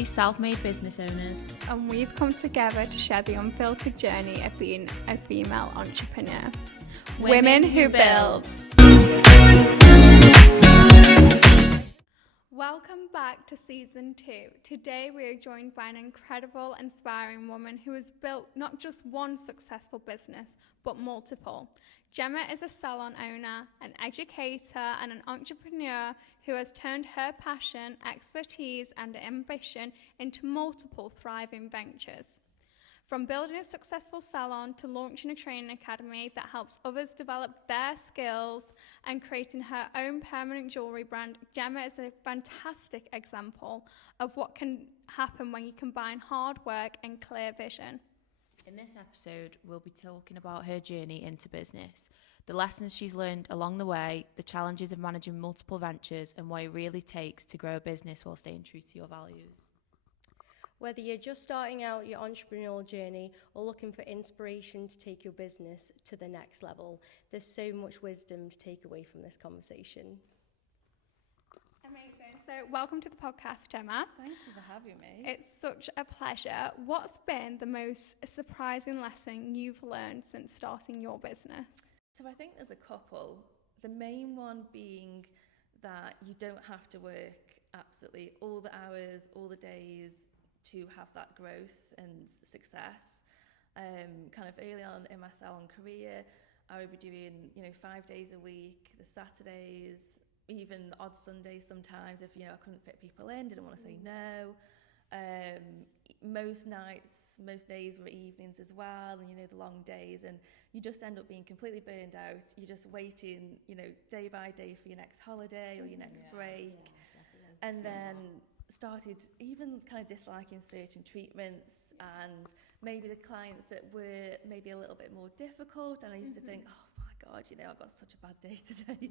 three self-made business owners. And we've come together to share the unfiltered journey of being a female entrepreneur. Women who build. Welcome back to season 2. Today we are joined by an incredible, inspiring woman who has built not just one successful business, but multiple. Gemma is a salon owner, an educator, and an entrepreneur who has turned her passion, expertise, and ambition into multiple thriving ventures. From building a successful salon to launching a training academy that helps others develop their skills and creating her own permanent jewellery brand, Gemma is a fantastic example of what can happen when you combine hard work and clear vision. In this episode, we'll be talking about her journey into business, the lessons she's learned along the way, the challenges of managing multiple ventures, and what it really takes to grow a business while staying true to your values. Whether you're just starting out your entrepreneurial journey or looking for inspiration to take your business to the next level, there's so much wisdom to take away from this conversation. Amazing. So welcome to the podcast, Gemma. Thank you for having me. It's such a pleasure. What's been the most surprising lesson you've learned since starting your business? So I think there's a couple. The main one being that you don't have to work absolutely all the hours, all the days to have that growth and success. Kind of early on in my salon career, I would be doing, 5 days a week, the Saturdays, even odd Sundays sometimes if, I couldn't fit people in, didn't want to say no. Most nights, most days were evenings as well, and, the long days, and you just end up being completely burned out. You're just waiting, day by day for your next holiday or your next break. And then started even kind of disliking certain treatments and maybe the clients that were maybe a little bit more difficult, and I used to think, oh my God, I've got such a bad day today.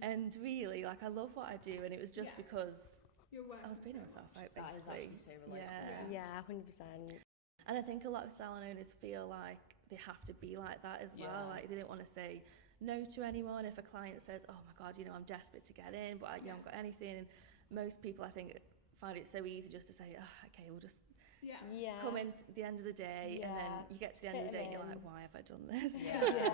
And really, I love what I do, and it was just because I was burning myself out, basically. That is absolutely so relatable. Yeah, 100%. And I think a lot of salon owners feel like they have to be like that as well. Like they don't want to say no to anyone. If a client says, oh my God, I'm desperate to get in, but I haven't got anything. And most people, I think, find it so easy just to say, oh, okay, we'll just come in at the end of the day, and then you get to the end of the day and you're like, why have I done this? Terrible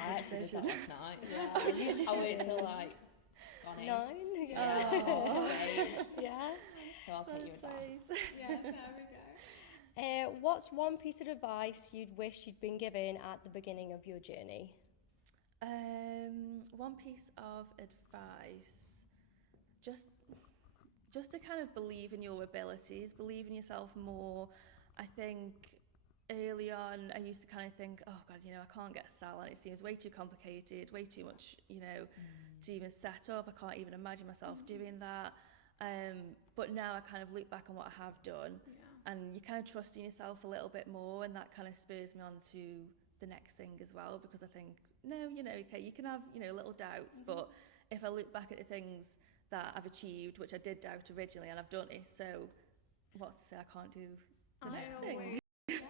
I actually decision. did that last night. I waited till gone 8. 9? Yeah. So I'll take your advice. Yeah, there we go. What's one piece of advice you'd wish you'd been given at the beginning of your journey? One piece of advice, just to kind of believe in your abilities, believe in yourself more. I think early on I used to kind of think, oh God, I can't get a salon. It seems way too complicated, way too much, to even set up. I can't even imagine myself doing that. But now I kind of look back on what I have done, and you kind of trust in yourself a little bit more, and that kind of spurs me on to the next thing as well, because I think, no, okay, you can have, little doubts, but if I look back at the things that I've achieved, which I did doubt originally, and I've done it, so what's to say I can't do the next thing? I always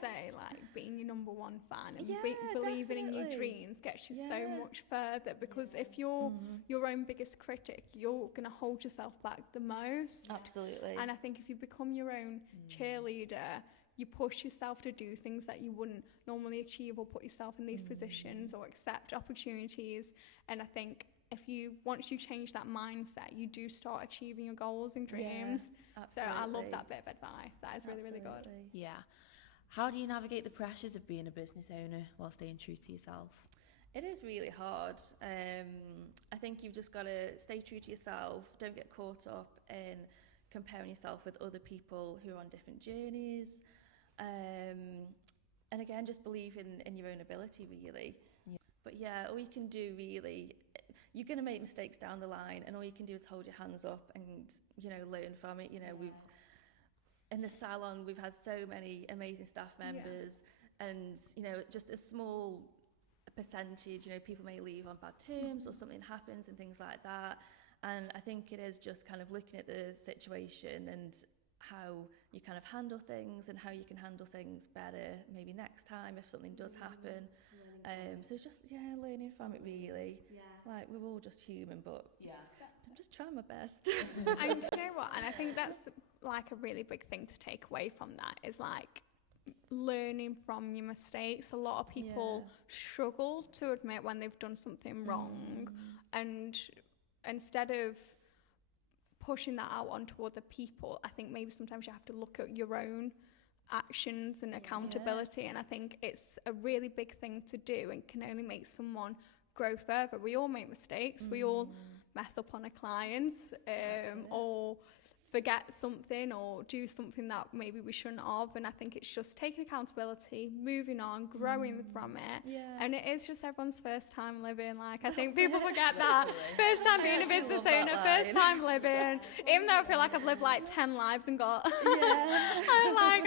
say, being your number one fan and Yeah, believing in your definitely. dreams gets you so much further, because if you're your own biggest critic, you're going to hold yourself back the most. Absolutely. And I think if you become your own cheerleader, you push yourself to do things that you wouldn't normally achieve, or put yourself in these positions, or accept opportunities. And I think once you change that mindset, you do start achieving your goals and dreams. So I love that bit of advice. That is really, really good. Yeah. How do you navigate the pressures of being a business owner while staying true to yourself? It is really hard. I think you've just got to stay true to yourself. Don't get caught up in comparing yourself with other people who are on different journeys. And again, just believe in your own ability, really. Yeah. But yeah, all you can do really, you're going to make mistakes down the line, and all you can do is hold your hands up and, learn from it. We've, in the salon, we've had so many amazing staff members, and, just a small percentage, people may leave on bad terms, or something happens and things like that. And I think it is just kind of looking at the situation and how you kind of handle things, and how you can handle things better maybe next time if something does happen. So it's just learning from it, really. We're all just human, but I'm just trying my best. And do you know what? And I think that's like a really big thing to take away from that is like learning from your mistakes. A lot of people struggle to admit when they've done something wrong, and instead of pushing that out onto other people, I think maybe sometimes you have to look at your own actions and accountability, and I think it's a really big thing to do and can only make someone grow further. We all make mistakes, we all mess up on a client, or forget something or do something that maybe we shouldn't have, and I think it's just taking accountability, moving on, growing from it, and it is just everyone's first time living. Like, I think people forget that. First time being a business owner, first time living, even though I feel like I've lived like 10 lives and got I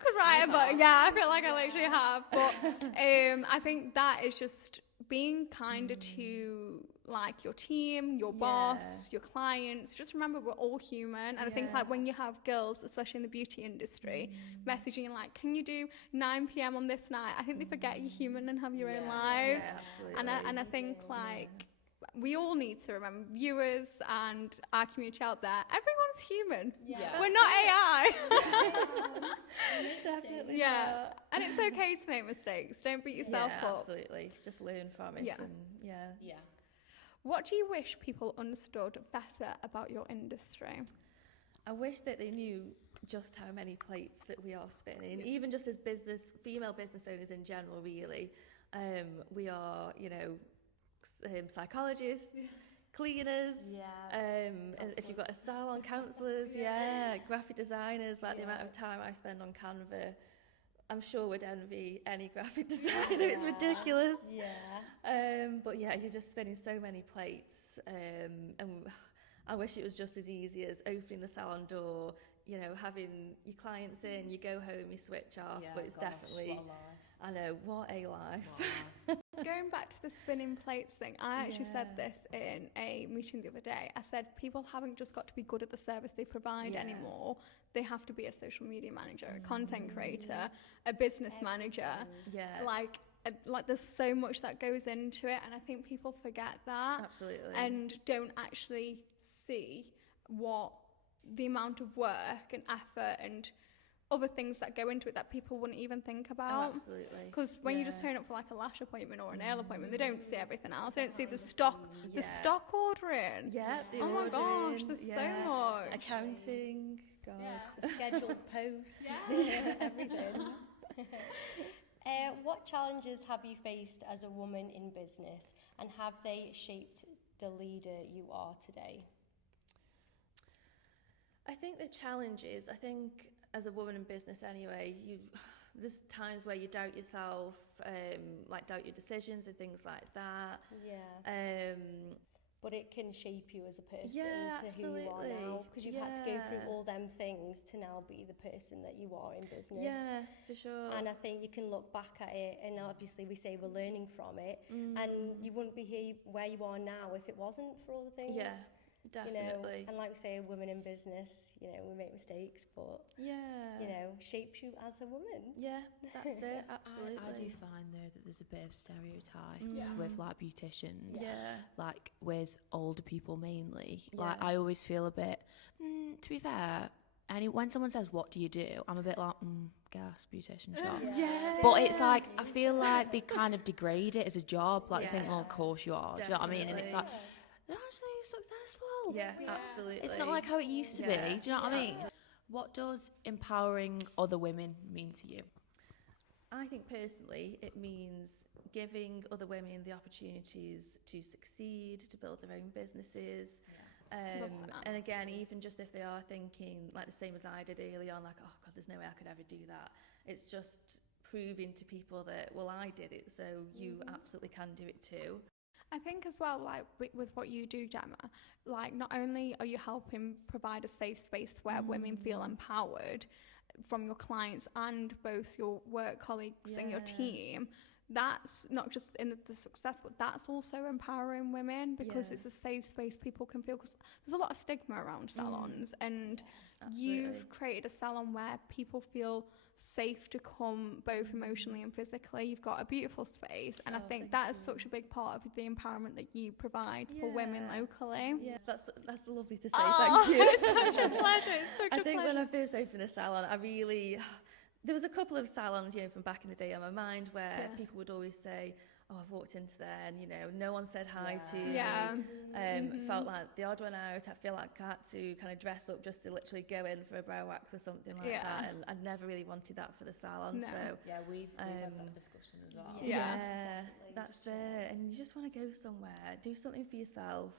could write it, but yeah, I feel like I literally have, but I think that is just being kinder to like your team, your boss, your clients. Just remember, we're all human, and I think like when you have girls, especially in the beauty industry, messaging like, can you do 9 p.m. on this night, I think they forget you're human and have your own lives. And I think like we all need to remember, viewers and our community out there, everyone's human. We're not AI. Definitely. And it's okay to make mistakes. Don't beat yourself up. Absolutely. Just learn from it. And What do you wish people understood better about your industry? I wish that they knew just how many plates that we are spinning, even just as female business owners in general, really. We are, psychologists, cleaners, and if you've got a salon, counsellors, graphic designers, like the amount of time I spend on Canva, I'm sure would envy any graphic designer. It's ridiculous. But you're just spinning so many plates, and I wish it was just as easy as opening the salon door, having your clients in, you go home, you switch off, but it's definitely, I know, what a life. Going back to the spinning plates thing, I actually said this in a meeting the other day. I said people haven't just got to be good at the service they provide anymore. They have to be a social media manager, a content creator, a business manager. Like there's so much that goes into it, and I think people forget that. Absolutely. And don't actually see what the amount of work and effort and other things that go into it that people wouldn't even think about. Absolutely. Because when you just turn up for like a lash appointment or a nail appointment, they don't see everything else. They don't see the stock ordering. The oh my gosh, ordering, there's so much. Accounting, God. Scheduled posts, everything. What challenges have you faced as a woman in business, and have they shaped the leader you are today? I think the challenges, as a woman in business anyway, there's times where you doubt yourself, doubt your decisions and things like that. But it can shape you as a person to absolutely. who you are now, because you've had to go through all them things to now be the person that you are in business. Yeah, for sure. And I think you can look back at it, and obviously we say we're learning from it, and you wouldn't be here where you are now if it wasn't for all the things. Yeah, definitely. And like we say, women in business, we make mistakes, but shapes you as a woman. Yeah, that's it. Absolutely. I do find though that there's a bit of stereotype with like beauticians, like with older people mainly. Like I always feel a bit. To be fair, when someone says what do you do, I'm a bit like gas beautician shop. But it's like I feel like they kind of degrade it as a job. Like they think, oh, of course you are. Do you know what I mean? And it's like they're actually successful. Yeah, absolutely. It's not like how it used to be. Do you know what I mean? What does empowering other women mean to you? I think personally it means giving other women the opportunities to succeed, to build their own businesses. And again, even just if they are thinking like the same as I did early on, like, oh God, there's no way I could ever do that. It's just proving to people that, well, I did it, so you absolutely can do it too. I think as well, like with what you do, Gemma, like not only are you helping provide a safe space where women feel empowered from your clients and both your work colleagues and your team, that's not just in the success, but that's also empowering women, because it's a safe space people can feel, because there's a lot of stigma around salons, and you've created a salon where people feel safe to come, both emotionally and physically. You've got a beautiful space, and I think that is such a big part of the empowerment that you provide for women locally. Yeah, that's lovely to say. Thank you. It's such a pleasure. It's such I a think pleasure. when I first opened the salon, there was a couple of salons, from back in the day on my mind, where people would always say, oh, I've walked into there and, no one said hi to me. Felt like the odd one out. I feel like I had to kind of dress up just to literally go in for a brow wax or something like that. And I never really wanted that for the salon. No. So we've had that discussion as well. yeah, that's it. And you just want to go somewhere, do something for yourself,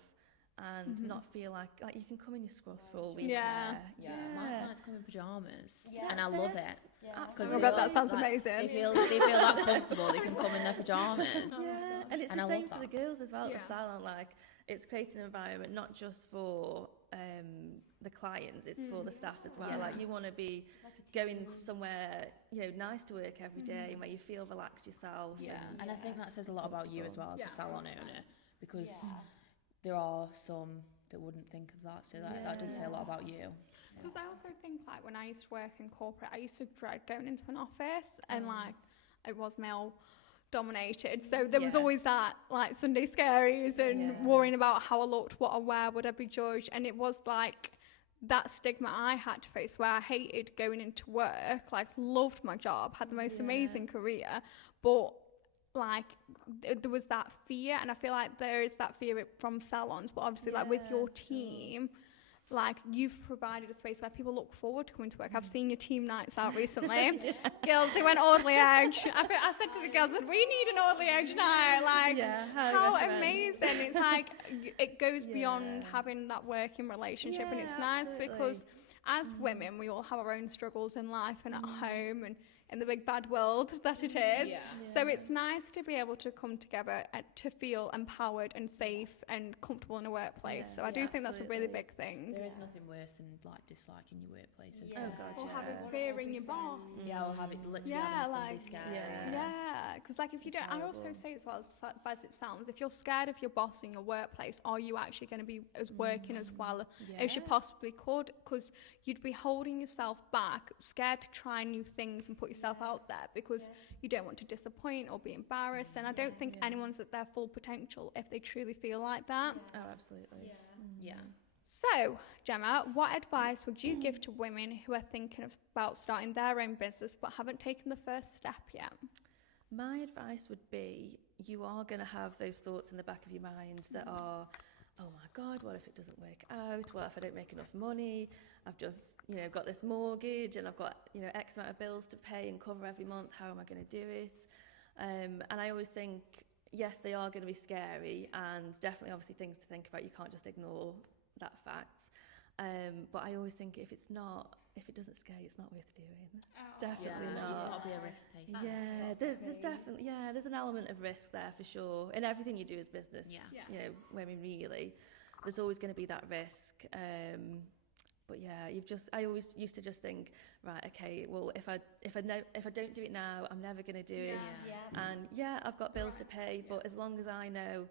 and not feel like you can come in your scruffs for all week. My clients come in pyjamas, and I love it. Oh my God, that sounds amazing. They feel that comfortable. They can come in their pajamas. And it's And the I same love for the that. girls as well at the salon. Like, it's creating an environment not just for the clients, it's for the staff as well. Like, you want to be going somewhere, nice to work every day, where you feel relaxed yourself. And I think that says a lot about you as well as a salon owner, because there are some that wouldn't think of that, so that does say a lot about you. Because I also think, like, when I used to work in corporate, I used to dread going into an office, and like, it was male dominated, so there was always that, like, Sunday scaries and worrying about how I looked, what I wear, would I be judged, and it was like that stigma I had to face, where I hated going into work, like, loved my job, had the most amazing career, but like there was that fear, and I feel like there is that fear from salons, but obviously like with your team, like, you've provided a space where people look forward to coming to work. I've seen your team nights out recently. Girls, they went Audley Edge. I said to the girls, we need an Audley Edge night. Like, how amazing. It's like, it goes beyond having that working relationship, and it's nice because as women, we all have our own struggles in life and at home and in the big bad world that it is. So it's nice to be able to come together and to feel empowered and safe and comfortable in a workplace. So I do think that's a really big thing. There is nothing worse than like disliking your workplace. Is Oh there? God, Or having fear in your boss. Or have it literally Yeah, having like, somebody scared. Yeah, because like if you don't, I also say as well, as bad as it sounds, if you're scared of your boss in your workplace, are you actually going to be as working as well as you possibly could? Because you'd be holding yourself back, scared to try new things and put yourself out there because you don't want to disappoint or be embarrassed. And I don't think anyone's at their full potential if they truly feel like that. Oh, absolutely. Yeah. So, Gemma, what advice would you give to women who are thinking about starting their own business but haven't taken the first step yet? My advice would be, you are going to have those thoughts in the back of your mind that are, oh my God, what if it doesn't work out? What if I don't make enough money? I've just, got this mortgage and I've got, X amount of bills to pay and cover every month. How am I going to do it? And I always think, yes, they are going to be scary, and definitely obviously things to think about. You can't just ignore that fact. But I always think if it doesn't scare you, it's not worth doing. Definitely not. You've got to be a risk taker. There's definitely, there's an element of risk there for sure. In everything you do as business, women really, there's always going to be that risk. But I always used to just think, right, okay, well, if I don't do it now, I'm never going to do it. And I've got bills to pay, but as long as I know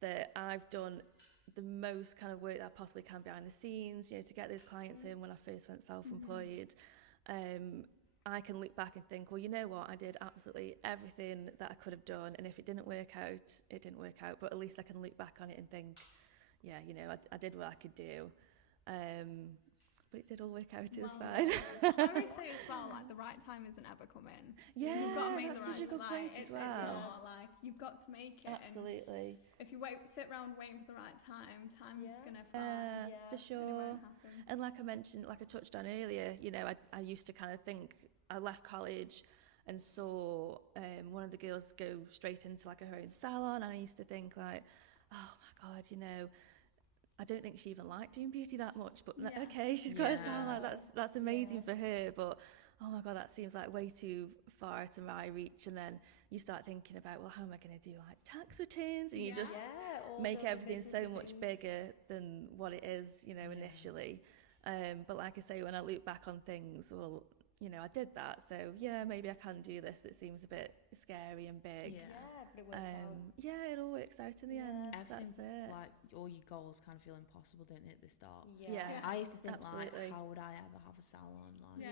that I've done the most kind of work that I possibly can behind the scenes, to get those clients in when I first went self-employed, I can look back and think, well, you know what, I did absolutely everything that I could have done, and if it didn't work out, it didn't work out, but at least I can look back on it and think, I did what I could do. But it did all work out, it was fine. I always say as well, like, the right time isn't ever coming. You've got to make that's the such a good point as well. It's more like, you've got to make it. Absolutely. And if you sit around waiting for the right time is going to fly. For sure. And like I mentioned, like I touched on earlier, I used to kind of think, I left college and saw one of the girls go straight into like her own salon, and I used to think like, oh my God, I don't think she even liked doing beauty that much, but okay, she's got a salon, that's amazing for her, but oh my God, that seems like way too far to my reach. And then you start thinking about, well, how am I going to do like tax returns? And you just make everything so much bigger than what it is, initially. But like I say, when I look back on things, well, you know, I did that, so yeah, maybe I can do this. It seems a bit scary and big. Yeah. But it works out. Yeah, it all works out in the end. Everything, That's it. like all your goals kind of feel impossible, don't they, at the start? Yeah. I used to think Absolutely. like, how would I ever have a salon? Like,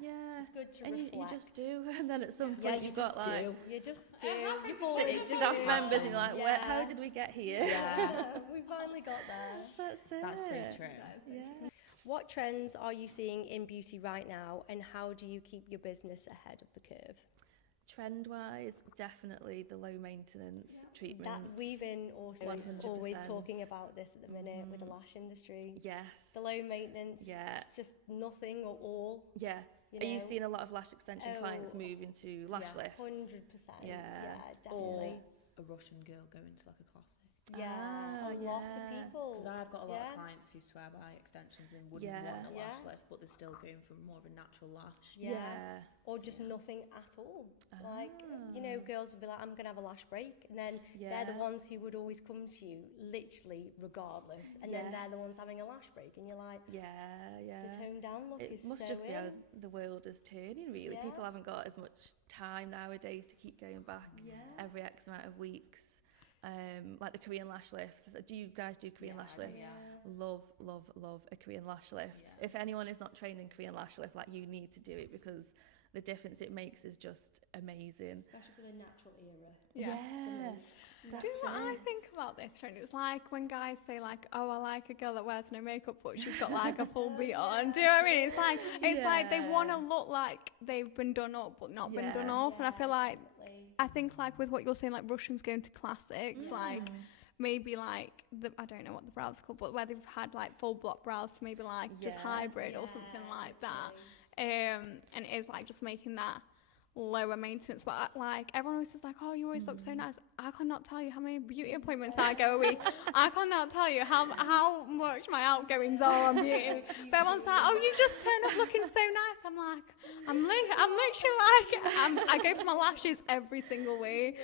Yeah. It's good to And reflect. you just do, and then at some Yeah, point you you've just got like do. You just do. happens You've always six staff do. members, and you're like, Yeah. how did we get here? Yeah. We finally got there. That's it. That's so true. Yeah. What trends are you seeing in beauty right now, and how do you keep your business ahead of the curve? Trend-wise, definitely the low maintenance treatments. That we've been also 100%. always talking about this at the minute with the lash industry. Yes. The low maintenance. Yeah. It's just nothing or all. Yeah. You Are you know? seeing a lot of lash extension clients Oh, move into lash yeah, lifts? 100%. Yeah. Definitely. A Russian girl going to like a classic. Yeah, Ah, a lot of yeah. people. Because I've got a lot Yeah. of clients who swear by extensions and wouldn't Yeah. want a lash Yeah. lift, but they're still going for more of a natural lash. Yeah. Or just nothing at all. Like, you know, girls would be like, I'm going to have a lash break. And then they're the ones who would always come to you, literally, regardless. And then they're the ones having a lash break. And you're like, Yeah, yeah. the toned down look It is must so just be in. how the world is turning, really. Yeah. People haven't got as much time nowadays to keep going back every X amount of weeks. Like the Korean lash lifts. Do you guys do Korean lash lifts? Yeah. Love, love, love a Korean lash lift. Yeah. If anyone is not trained in Korean lash lift, like, you need to do it, because the difference it makes is just amazing. Especially for the natural era. Yeah. Do you know what I think about this trend? It's like when guys say like, oh, I like a girl that wears no makeup but she's got like a full beat on. Do you know what I mean? It's like they want to look like they've been done up but not been done off. And I feel like, I think like with what you're saying, like Russians going to classics, like maybe like, I don't know what the brows are called, but where they've had like full block brows to maybe like just hybrid or something like that. And it is like just making that lower maintenance, but like everyone always says like, oh, you always look so nice. I cannot tell you how many beauty appointments I go a week. I cannot tell you how much my outgoings are on beauty. But everyone's like, oh, you just turn up looking so nice. I'm like, I'm literally like, I go for my lashes every single week.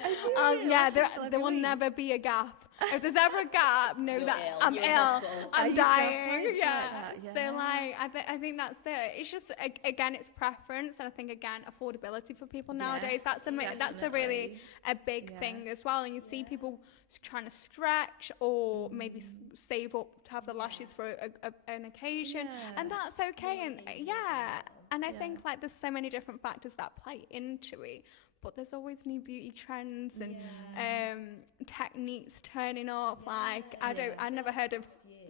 Yeah, there will never be a gap. If there's ever a gap, know that I'm ill, I'm dying. Yeah. So like, I think that's it. It's just again, it's preference, and I think again, affordability for people nowadays. That's a really a big thing as well. And you see people trying to stretch or maybe save up to have the lashes for an occasion, and that's okay. And and I think like there's so many different factors that play into it. But there's always new beauty trends and techniques turning up. Like I never heard of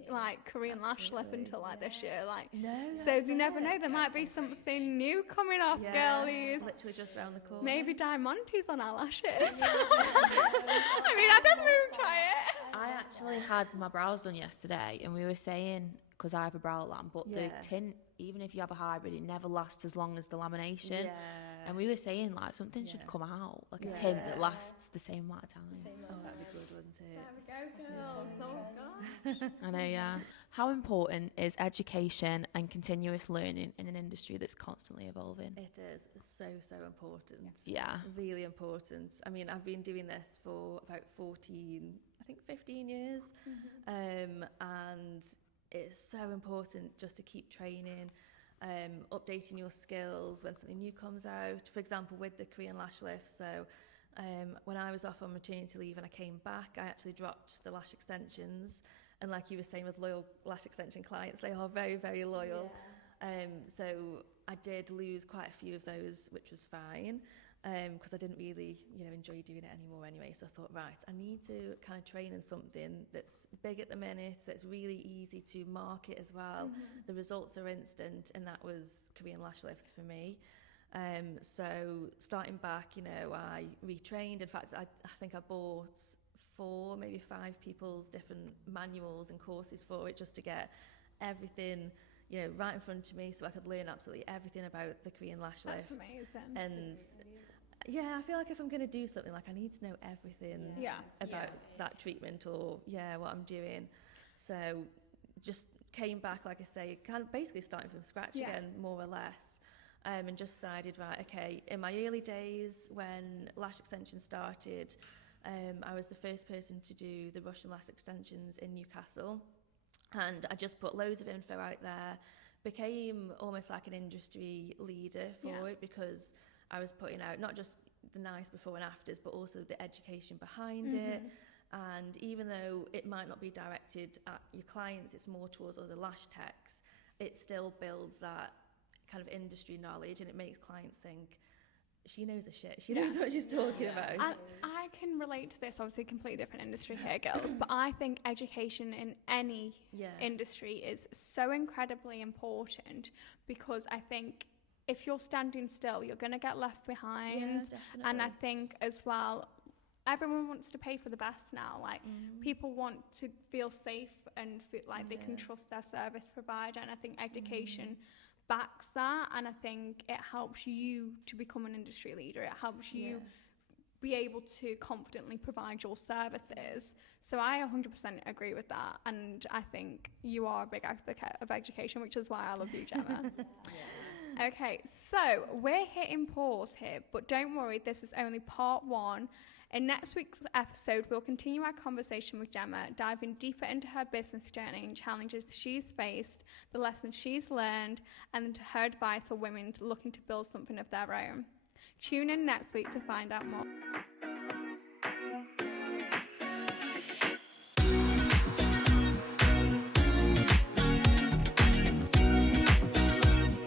like Korean lash lift until like this year. Like so you never know. There might be something new coming off, girlies. Literally just round the corner. Maybe diamantes on our lashes. I mean, I definitely would try it. I actually had my brows done yesterday, and we were saying, because I have a brow lamp, but the tint, even if you have a hybrid, it never lasts as long as the lamination. And we were saying like something should come out, like a tint that lasts the same amount of time. Oh, that'd be good, wouldn't it? There we go, girls. Oh gosh. I know, yeah. How important is education and continuous learning in an industry that's constantly evolving? It is so important. Yeah. Really important. I mean, I've been doing this for about 15 years. And it's so important just to keep training, updating your skills when something new comes out. For example, with the Korean lash lift. So when I was off on maternity leave and I came back, I actually dropped the lash extensions. And like you were saying with loyal lash extension clients, they are very, very loyal. So I did lose quite a few of those, which was fine. Because I didn't really, enjoy doing it anymore anyway. So I thought, right, I need to kind of train in something that's big at the minute, that's really easy to market as well. The results are instant, and that was Korean lash lifts for me. So starting back, I retrained. In fact, I think I bought 4, maybe 5 people's different manuals and courses for it, just to get everything right in front of me, so I could learn absolutely everything about the Korean lash lift. That's amazing. And I feel like if I'm going to do something, like I need to know everything about that treatment or what I'm doing. So just came back, like I say, kind of basically starting from scratch again, more or less. And just decided, right, okay, in my early days when lash extension started, I was the first person to do the Russian lash extensions in Newcastle. And I just put loads of info out there, became almost like an industry leader for it, because I was putting out not just the nice before and afters, but also the education behind it. And even though it might not be directed at your clients, it's more towards other lash techs, it still builds that kind of industry knowledge, and it makes clients think, she knows her shit, she knows what she's talking about. I can relate to this, obviously completely different industry here, girls, but I think education in any industry is so incredibly important, because I think if you're standing still, you're going to get left behind. And I think as well, everyone wants to pay for the best now. Like, people want to feel safe and feel like they can trust their service provider, and I think education backs that, and I think it helps you to become an industry leader. It helps you be able to confidently provide your services. So I 100% agree with that, and I think you are a big advocate of education, which is why I love you, Gemma. Okay, so we're hitting pause here, but don't worry, this is only part one. In next week's episode, we'll continue our conversation with Gemma, diving deeper into her business journey and challenges she's faced, the lessons she's learned, and her advice for women looking to build something of their own. Tune in next week to find out more.